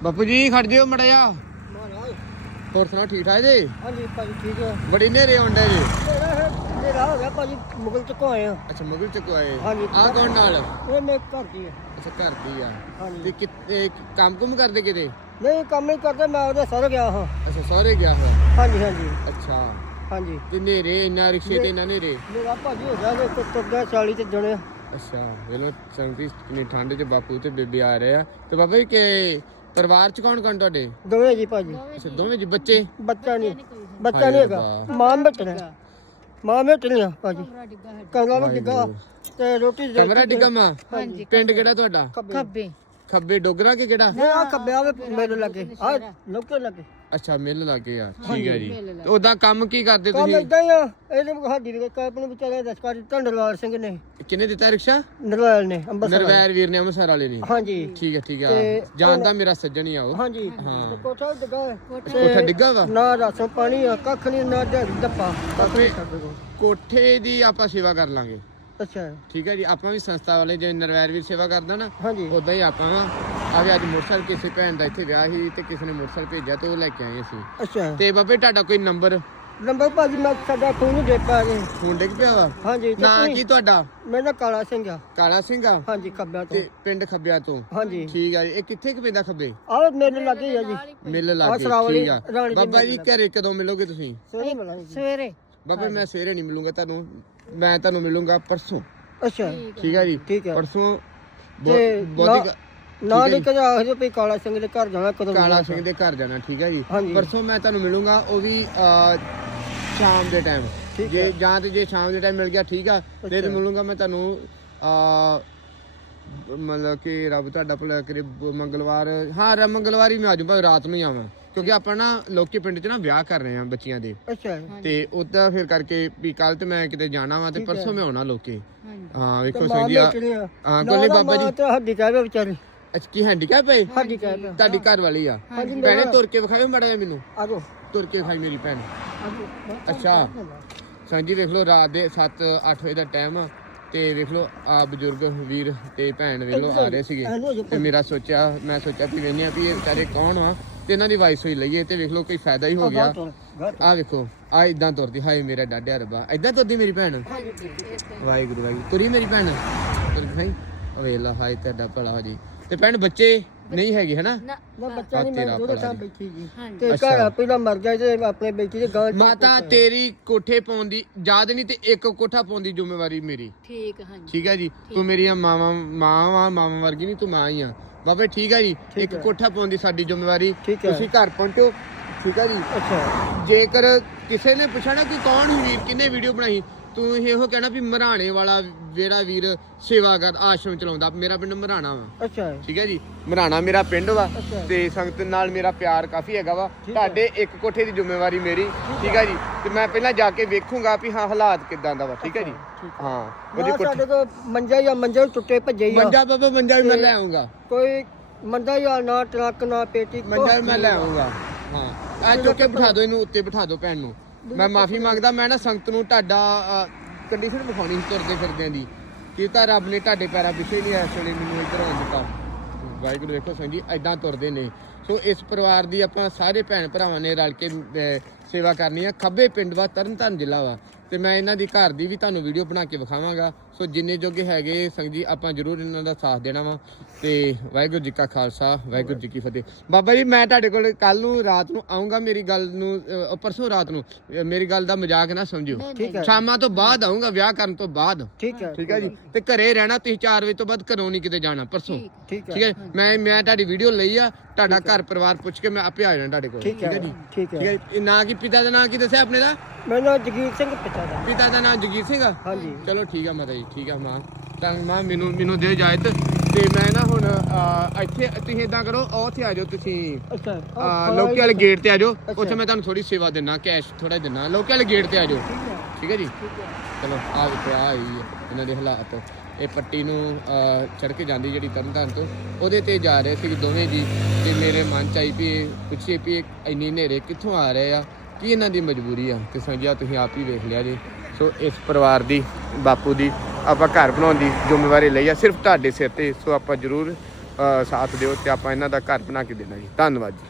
ਬਾਪੂ ਜੀ ਖੜ ਜਿਓ ਮੜਾ ਜਾ ਹੋਰ ਸੁਣਾਓ ਠੀਕ ਠਾਕ ਜੀ? ਹਾਂਜੀ ਭਾਜੀ ਠੀਕ ਹੈ ਬੜੀ ਨੇਰੇ ਆਉਂਦੇ ਜੀ। ਮੇਰਾ ਹੋ ਗਿਆ ਭਾਜੀ ਮੁਗਲ ਚੁੱਕੋ ਆਏ ਆ। ਅੱਛਾ ਮਗਲ ਚ ਕੋ ਆਏ। ਹਾਂਜੀ। ਆ ਕੌਣ ਨਾਲ? ਇਹ ਮੇਰੇ ਘਰ ਦੀ ਹੈ ਅੱਛਾ ਘਰ ਦੀ ਆ। ਤੇ ਹਾਂਜੀ ਕਿਤੇ ਕੰਮ ਕੁਮ ਕਰਦੇ ਕਿਤੇ? ਨਹੀਂ ਕੰਮ ਨਹੀਂ ਕਰਦੇ ਮੈਂ ਉਹਦੇ ਸਰ ਗਿਆ ਹਾਂ। ਅੱਛਾ ਸਹੁਰੇ ਗਿਆ ਹੋਇਆ? ਹਾਂਜੀ ਹਾਂਜੀ। ਅੱਛਾ। ਹਾਂਜੀ। ਤੇ ਨੇਰੇ ਇੰਨਾ ਰਿਕਸ਼ੇ ਤੇ ਇੰਨਾ ਨੇਰੇ ਮੇਰਾ ਭਾਜੀ ਹੋ ਗਿਆ ਕਿ ਤੁਰ ਗਿਆ 40 ਤੇ ਜਣੇ ਅੱਛਾ ਵੇਲੋ ਸੰਗਤੀ ਕਿੰਨੀ ਠੰਡ 'ਚ ਬਾਪੂ ਤੇ ਬੇਬੇ ਆ ਰਹੇ ਆ। ਤੇ ਬਾਬਾ ਜੀ ਕਿ ਪਰਿਵਾਰ 'ਚ ਕੌਣ ਕੌਣ ਤੁਹਾਡੇ? ਦੋਵੇਂ ਜੀ ਭਾਜੀ। ਅੱਛਾ ਦੋਵੇਂ ਜੀ ਬੱਚੇ? ਬੱਚਾ ਨਹੀਂ ਬੱਚਾ ਨਹੀਂ ਹੈਗਾ। ਮਾਂ ਮਿੱਟਣਾ ਮਾਂ ਮਿੱਟਣੀ ਆ ਭਾਜੀ। ਕਮਰਾ ਵਿੱਚ ਡਿੱਗਾ ਤੇ ਰੋਟੀ ਦੇ ਕਮਰਾ ਡਿੱਗਾ ਮਾਂ? ਹਾਂਜੀ ਪਿੰਡ ਕਿਹੜਾ ਤੁਹਾਡਾ? ਖੱਬੇ। ਖੱਬੇ। ਡੋਗਰਾ ਕਿ ਕਿਹੜਾ? ਆ ਖੱਬੇ ਆਵੇ ਮੇਰੇ ਲੱਗੇ। ਆ ਲੋਕੇ ਲੱਗੇ। ਅੱਛਾ ਮਿਲ ਲੱਗੇ ਆ। ਠੀਕ ਹੈ ਜੀ। ਤੇ ਉਦਾਂ ਕੰਮ ਕੀ ਕਰਦੇ ਕੰਮ ਤੁਸੀਂ? ਇਦਾਂ ਹੀ ਆ। ਇਹਨੇ ਸਾਡੀ ਵੀ ਕਾਪ ਨੂੰ ਵਿਚਾਰੇ ਦਸਕਾ ਦਿੱਤਾ ਨਰਵਾਲ ਸਿੰਘ ਨੇ। ਕਿੰਨੇ ਦਿੱਤਾ ਰਿਕਸ਼ਾ? ਨਰਵਾਲ ਨੇ ਅੰਬਰਸਰ ਨਰਵੈਰ ਵੀਰ ਨੇ ਅੰਮ੍ਰਿਤਸਰ ਵਾਲੇ ਨੇ। ਹਾਂਜੀ। ਠੀਕ ਹੈ ਠੀਕ ਤੇ ਜਾਣਦਾ ਮੇਰਾ ਸੱਜਣ ਹੀ ਆ ਉਹ। ਹਾਂਜੀ। ਹਾਂ। ਕੋਠਾ ਡਿੱਗਾ ਹੋਇਆ। ਕੋਠਾ ਡਿੱਗਾ ਵਾ? ਨਾ ਰਾਸੋਂ ਪਾਣੀ ਆ ਕੱਖ ਨਹੀਂ ਨਾ ਦਿਹਾੜੀ ਦੱਪਾ। ਕੱਖ ਨਹੀਂ ਸਾਡੇ ਕੋਲ। ਕੋਠੇ ਦੀ ਆਪਾਂ ਸੇਵਾ ਕਰ ਲਾਂਗੇ। ਅੱਛਾ। ਠੀਕ ਹੈ ਜੀ ਆਪਾਂ ਵੀ ਸੰਸਥਾ ਵਾਲੇ ਜੇ ਨਰਵੈਰ ਵੀਰ ਸੇਵਾ ਕਰਦਾ ਨਾ ਹਾਂਜੀ। ਉਦਾਂ ਹੀ ਆਪਾਂ ਆ ਵੀ ਅੱਜ ਮੋਟਰਸਾਈਕਲ ਕਿਸੇ ਭੈਣ ਦਾ ਇੱਥੇ ਵਿਆਹ ਸੀ ਤੇ ਕਿਸੇ ਨੇ ਮੋਟਰਸਾਈਕਲ ਭੇਜਿਆ ਤੇ ਉਹ ਲੈ ਕੇ ਆਏ ਅਸੀਂ। ਅੱਛਾ। ਤੇ ਬਾਬੇ ਤੁਹਾਡਾ ਕੋਈ ਨੰਬਰ? ਨੰਬਰ ਭਾਜੀ ਮੈਂ ਸਾਡਾ ਖੂਨ ਦੇ ਪਾ ਜੇ। ਫੋਨ ਡਿੱਗ ਪਿਆ ਵਾ? ਹਾਂਜੀ ਤੇ ਨਾਂ ਕੀ ਤੁਹਾਡਾ? ਮੇਰਾ ਨਾਂ ਕਾਲਾ ਸਿੰਘ ਆ। ਕਾਲਾ ਸਿੰਘ ਆ? ਹਾਂਜੀ ਖੱਬਿਆਂ ਤੋਂ। ਤੇ ਪਿੰਡ ਖੱਬਿਆ ਤੋਂ? ਹਾਂਜੀ। ਠੀਕ ਆ ਜੀ। ਇਹ ਕਿੱਥੇ ਕੁ ਪੈਂਦਾ ਖੱਬੇ? ਆਹ ਮੇਰੇ ਲੱਗੇ ਆ ਜੀ। ਮਿਲ ਸਰਾਵਲੀ ਠੀਕ ਆ। ਰਾਣੀ ਦੀ ਬਾਬਾ ਜੀ ਘਰੇ ਕਦੋਂ ਮਿਲੋਗੇ ਤੁਸੀਂ? ਸਵੇਰੇ ਮਿਲਾਂਗੇ ਜੀ। ਸਵੇਰੇ। ਬਾਬਾ ਮੈਂ ਸਵੇਰੇ ਨਹੀਂ ਮਿਲੂੰਗਾ ਤੁਹਾਨੂੰ। ਮੈਂ ਤੁਹਾਨੂੰ ਮਿਲੂੰਗਾ ਪਰਸੋਂ। ਅੱਛਾ। ਠੀਕ ਆ ਜੀ। ਠੀਕ ਹੈ ਪਰਸੋਂ ਤੇ ਬਹੁਤ- ਬਹੁਤੀ ਨਾ ਦੇ ਕੇ ਆਖ ਜੋ ਵੀ ਕਾਲਾ ਸਿੰਘ ਦੇ ਘਰ ਜਾਣਾ ਕਦੋਂ ਕਾਲਾ ਸਿੰਘ ਦੇ ਘਰ ਜਾਣਾ ਠੀਕ ਹੈ ਜੀ। ਹਾਂਜੀ। ਪਰਸੋਂ ਮੈਂ ਤੁਹਾਨੂੰ ਮਿਲੂੰਗਾ ਉਹ ਵੀ ਅਹ, ਸ਼ਾਮ ਦੇ ਟਾਈਮ ਠੀਕ ਜੇ ਜਾਂ ਤੇ ਜੇ ਸ਼ਾਮ ਦੇ ਟਾਈਮ ਮਿਲ ਗਿਆ ਠੀਕ ਆ ਨਹੀਂ ਤੇ ਮਿਲੂੰਗਾ ਮੈਂ ਤੁਹਾਨੂੰ ਆ ਮਤਲਬ ਕਿ ਰੱਬ ਤੁਹਾਡਾ ਭਲਾ ਕਰੇ ਬ- ਮੰਗਲਵਾਰ ਹਾਂ ਰ ਮੰਗਲਵਾਰ ਹੀ ਮੈਂ ਆਜੂ ਭਾਵੇਂ ਰਾਤ ਨੂੰ ਹੀ ਆਵਾਂ। ਕਿਉਂਕਿ ਆਪਾਂ ਨਾ ਲੋਕੀ ਪਿੰਡ 'ਚ ਨਾ ਵਿਆਹ ਕਰ ਰਹੇ ਆ ਬੱਚੀਆਂ ਦੇ। ਅੱਛਾ। ਤੇ ਉਦਾਂ ਫਿਰ ਕਰਕੇ ਵੀ ਕੱਲ ਤੇ ਮੈਂ ਕਿਤੇ ਜਾਣਾ ਵਾ ਤੇ ਪਰਸੋਂ ਮੈਂ ਆਉਣਾ ਲੋਕੀ। ਹਾਂਜੀ। ਹਾਂ ਵੇਖੋ ਸਿੰਘ ਜੀ ਆ? ਹਾਂ ਨੀ ਬਾਬਾ ਜੀ। ਤੇ ਹੱਡੀ ਕਹਿ ਵਿਚਾਰੀ। ਅੱਛਾ ਕੀ ਹੈਂਡੀਕੈਪ ਹੈ ਕਹਿ ਤੁਹਾਡੀ ਘਰ ਵਾਲੀ ਆ। ਹਾਂਜੀ ਭੈਣੇ ਤੁਰ ਕੇ ਵਿਖਾਇਓ ਮੜਾ ਮੈਨੂੰ। ਆਜੋ। ਤੁਰ ਕੇ ਵਿਖਾਈ ਮੇਰੀ ਭੈਣ। ਆਜੋ। ਅੱਛਾ। ਸਾਂਝੀ ਵੇਖ ਲਓ ਰਾਤ ਦੇ 7 8 ਵਜੇ ਦਾ ਟਾਈਮ ਆ। ਤੇ ਵੇਖ ਲਓ ਆ ਬਜ਼ੁਰਗ ਵੀਰ ਤੇ ਭੈਣ ਵੇਖ ਲਓ ਆ ਰਹੇ ਸੀਗੇ। ਤੇ ਮੇਰਾ ਸੋਚਿਆ ਮੈਂ ਸੋਚਿਆ ਵੀ ਵੇਖਨੇ ਆ ਵੀ ਇਹ ਵਿਚਾਰੇ ਕੌਣ ਆ। ਤੇ ਇਹਨਾਂ ਦੀ ਵਾਈਸ ਹੋਈ ਲਈਏ ਤੇ ਵੇਖ ਲਓ ਕੋਈ ਫਾਇਦਾ ਹੀ ਹੋ ਗਿਆ। ਆ ਵੇਖੋ ਆ ਇਦਾਂ ਤੁਰਦੀ ਹਾਏ ਮੇਰਾ ਡਾਡਿਆ ਰੱਬਾ। ਇਦਾਂ ਤੁਰਦੀ ਮੇਰੀ ਭੈਣ? ਵਾਹਿਗੁਰੂ ਵਾਹਿਗੁਰੂ। ਤੁਰੀ ਮੇਰੀ ਭੈਣ? ਤੁਰ ਗਈ ਵੇਲਾ ਹਾਏ ਤੁਹਾਡਾ ਭਲਾ ਹੋ ਜੀ। ਤੇ ਭੈਣ ਬੱਚੇ ਨਹੀਂ ਹੈਗੇ ਹਨਾ? ਨਾ ਨਾ ਬੱਚਾ ਨਹੀਂ ਮੈਂ ਭਲਾ ਸਾਹ। ਬੈਠੀ ਜੀ। ਤੇ। ਘਰ ਪਹਿਲਾਂ ਮਰ ਗਿਆ ਤੇ ਆਪਣੇ ਬੇਟੀ ਦੇ ਗਾਂ ਮਾਤਾ ਤੇਰੀ ਕੋਠੇ ਪਾਉਣ ਦੀ ਯਾਦ ਨਹੀਂ ਤੇ ਇੱਕ ਕੋਠਾ ਪਾਉਣ ਦੀ ਜ਼ਿੰਮੇਵਾਰੀ ਮੇਰੀ। ਠੀਕ ਹਾਂਜੀ। ਠੀਕ ਹੈ ਜੀ? ਤੂੰ ਮੇਰੀਆਂ ਮਾਵਾਂ ਮਾਵਾਂ ਮਾਵਾਂ ਵਰਗੀ ਨਹੀਂ ਤੂੰ ਮਾਂ ਹੀ ਆ ਬਾਬੇ ਠੀਕ ਹੈ ਜੀ? ਇੱਕ ਕੋਠਾ ਪਾਉਣ ਦੀ ਸਾਡੀ ਜ਼ਿੰਮੇਵਾਰੀ। ਤੁਸੀਂ ਘਰ ਪਹੁੰਚੋ। ਠੀਕ ਹੈ ਜੀ? ਅੱਛਾ। ਜੇਕਰ ਕਿਸੇ ਨੇ ਪੁੱਛਣਾ ਕਿ ਕੌਣ ਵੀਰ ਕਿੰਨੇ ਵੀਡੀਓ ਬਣਾਈ ਤੂੰ ਇਹੋ ਕਹਿਣਾ ਵੀ ਮਰਾਣੇ ਵਾਲਾ ਜਿਹੜਾ ਵੀਰ ਸੇਵਾ ਕਰ ਆਸ਼ਰਮ ਚਲਾਉਂਦਾ ਮੇਰਾ ਪਿੰਡ ਮਰਾਣਾ ਵਾ। ਅੱਛਾ। ਠੀਕ ਹੈ ਜੀ? ਮਰਾਣਾ ਮੇਰਾ ਪਿੰਡ ਵਾ ਅੱਛਾ। ਤੇ ਸੰਗਤ ਨਾਲ ਮੇਰਾ ਪਿਆਰ ਕਾਫੀ ਹੈਗਾ ਵਾ। ਤੁਹਾਡੇ ਇੱਕ ਕੋਠੇ ਦੀ ਜ਼ਿੰਮੇਵਾਰੀ ਮੇਰੀ ਠੀਕ ਹੈ ਜੀ? ਤੇ ਮੈਂ ਪਹਿਲਾਂ ਜਾ ਕੇ ਵੇਖੂੰਗਾ ਵੀ ਹਾਂ ਹਾਲਾਤ ਕਿਦਾਂ ਦਾ ਵਾ ਠੀਕ ਹੈ ਜੀ? ਹਾਂ ਉਹਦੀ ਨਾ ਕੋਠੀ। ਸਾਡੇ ਕੋਲ ਮੰਜਾ ਜਾਂ ਮੰਜਾ ਟੁੱਟੇ ਭੱਜੇ ਹੀ ਆ। ਮੰਜਾ ਬਾਬਾ ਮੰਜਾ ਵੀ ਮੈਂ ਲੈ ਆਉਂਗਾ ਕੋਈ ਮੰਦਾ ਜਾਂ ਨਾ ਟਰੱਕ ਨਾ ਪੇਟੀ ਮੰਜਾ ਵੀ ਮੈਂ ਲੈ ਆਉਂਗਾ ਹਾਂ। ਆ ਚੁੱਕ ਕੇ ਬਿਠਾ ਦਿਓ ਇਹਨੂੰ ਉੱਤੇ ਬਿਠਾ ਦਿਓ ਭੈਣ ਨੂੰ। ਮੈਂ ਮਾਫੀ ਮੰਗਦਾ, ਮੈਂ ਨਾ ਸੰਗਤ ਨੂੰ ਤੁਹਾਡਾ ਕੰਡੀਸ਼ਨ ਵਿਖਾਉਣੀ ਸੀ ਤੁਰਦੇ ਫਿਰਦਿਆਂ ਦੀ, ਕਿ ਤਾਂ ਰੱਬ ਨੇ ਤੁਹਾਡੇ ਪੈਰਾਂ ਪਿੱਛੇ ਨਹੀਂ ਇਸ ਵੇਲੇ ਮੈਨੂੰ ਇੱਧਰ ਆਉਣ ਦਿੱਤਾ। ਵਾਹਿਗੁਰੂ ਦੇਖੋ ਸਿੰਘ ਜੀ ਐਦਾਂ ਤੁਰਦੇ ਨੇ। ਸੋ ਇਸ ਪਰਿਵਾਰ ਦੀ ਆਪਾਂ ਸਾਰੇ ਭੈਣ ਭਰਾਵਾਂ ਨੇ ਰਲ ਕੇ ਸੇਵਾ ਕਰਨੀ ਆ। ਖੱਬੇ ਪਿੰਡ ਵਾ ਤਰਨਤਾਰਨ ਜ਼ਿਲ੍ਹਾ ਵਾ। ਤੇ ਮੈਂ ਇਹਨਾਂ ਦੀ ਘਰ ਦੀ ਵੀ ਤੁਹਾਨੂੰ ਵੀਡੀਓ ਬਣਾ ਕੇ ਵਿਖਾਵਾਂਗਾ। ਸੋ ਜਿੰਨੇ ਜੋਗੇ ਹੈਗੇ ਸੰਗ ਜੀ ਆਪਾਂ ਜ਼ਰੂਰ ਇਹਨਾਂ ਦਾ ਸਾਥ ਦੇਣਾ ਵਾ। ਤੇ ਵਾਹਿਗੁਰੂ ਜੀ ਕਾ ਖਾਲਸਾ ਵਾਹਿਗੁਰੂ ਜੀ ਕੀ ਫਤਿਹ। ਬਾਬਾ ਜੀ ਮੈਂ ਤੁਹਾਡੇ ਕੋਲ ਕੱਲ ਨੂੰ ਰਾਤ ਨੂੰ ਆਉਂਗਾ ਮੇਰੀ ਗੱਲ ਨੂੰ ਪਰਸੋਂ ਰਾਤ ਨੂੰ। ਮੇਰੀ ਗੱਲ ਦਾ ਮਜ਼ਾਕ ਨਾ ਸਮਝਿਓ। ਠੀਕ ਹੈ ਸ਼ਾਮਾਂ ਤੋਂ ਬਾਅਦ ਆਉਂਗਾ ਵਿਆਹ ਕਰਨ ਤੋਂ ਬਾਅਦ। ਠੀਕ ਹੈ। ਠੀਕ ਹੈ ਜੀ? ਤੇ ਘਰੇ ਰਹਿਣਾ ਤੁਸੀਂ 4 ਵਜੇ ਤੋਂ ਬਾਅਦ ਘਰੋਂ ਨਹੀਂ ਕਿਤੇ ਜਾਣਾ ਪਰਸੋਂ। ਠੀਕ ਠੀਕ ਹੈ। ਹੈ ਮੈਂ ਮੈਂ ਤੁਹਾਡੀ ਵੀਡੀਓ ਲਈ ਆ ਤੁਹਾਡਾ ਘਰ ਪਰਿਵਾਰ ਪੁੱਛ ਕੇ ਮੈਂ ਆਪੇ ਆ ਜਾਣਾ ਤੁਹਾਡੇ ਕੋਲ। ਠੀਕ ਹੈ ਜੀ? ਠੀਕ ਹੈ। ਇਹ ਨਾਂ ਕੀ ਪਿਤਾ ਦਾ ਨਾਂ ਕੀ ਦੱਸਿਆ ਆਪਣੇ ਦਾ? ਮੇਰਾ ਨਾਮ ਜਗੀਰ ਸਿੰਘ ਪਿਤਾ ਦਾ। ਪਿਤਾ ਦਾ ਨਾਮ ਜਗੀਰ ਸਿੰਘ ਆ? ਹਾਂਜੀ। ਚਲੋ ਠੀਕ ਆ ਮਾਤਾ ਜੀ ਠੀਕ ਆ ਮਾਂ। ਤਾਂ ਮਾਂ ਮੈਨੂੰ ਮੈਨੂੰ ਦਿਓ ਇਜਾਜ਼ਤ। ਤੇ ਮੈਂ ਨਾ ਹੁਣ ਅਹ, ਇੱਥੇ ਤੁਸੀਂ ਇਦਾਂ ਕਰੋ ਉਹ ਉੱਥੇ ਆ ਜਾਓ ਤੁਸੀਂ। ਅੱਛਾ ਅਹ, ਲੋਕੇ ਵਾਲੇ ਗੇਟ ਤੇ ਆ ਜਾਓ। ਉੱਥੇ ਮੈਂ ਤੁਹਾਨੂੰ ਥੋੜੀ ਸੇਵਾ ਦੇਣਾ ਕੈਸ਼ ਥੋੜਾ ਦੇਣਾ ਲੋਕੇ ਵਾਲੇ ਗੇਟ ਤੇ ਆ ਜਾਓ। ਠੀਕ ਹੈ ਜੀ? ਚਲੋ ਆ ਵੇਖੋ ਆ ਆਈ ਹੈ ਇਹਨਾਂ ਦੇ ਹਾਲਾਤ। ਇਹ ਪੱਟੀ ਨੂੰ ਚੜ ਕੇ ਜਾਂਦੀ ਜਿਹੜੀ ਤਰਨਤਾਰਨ ਤੋਂ। ਉਹਦੇ ਤੇ ਜਾ ਰਹੇ ਸੀ ਦੋਵੇਂ ਜੀ। ਤੇ ਮੇਰੇ ਮਨ ਚ ਆਈ ਵੀ ਇਹ ਪੁੱਛੇ ਵੀ ਇਹ ਇੰਨੀ ਹਨੇਰੇ ਕਿੱਥੋਂ ਆ ਰਹੇ ਆ? ਕੀ ਇਹਨਾਂ ਦੀ ਮਜਬੂਰੀ ਆ? ਤੇ ਸੰਗਿਆ ਤੁਸੀਂ ਆਪ ਹੀ ਵੇਖ ਲਿਆ ਜੀ। ਸੋ ਇਸ ਪਰਿਵਾਰ ਦੀ, ਬਾਪੂ ਦੀ ਆਪਾਂ ਘਰ ਬਣਾਉਣ ਦੀ ਜ਼ਿੰਮੇਵਾਰੀ ਲਈ ਆ, ਸਿਰਫ ਤੁਹਾਡੇ ਸਿਰ ਤੇ। ਸੋ ਆਪਾਂ ਜ਼ਰੂਰ ਸਾਥ ਦਿਓ ਤੇ ਆਪਾਂ ਇਹਨਾਂ ਦਾ ਘਰ ਬਣਾ ਕੇ ਦੇਣਾ ਜੀ। ਧੰਨਵਾਦ ਜੀ।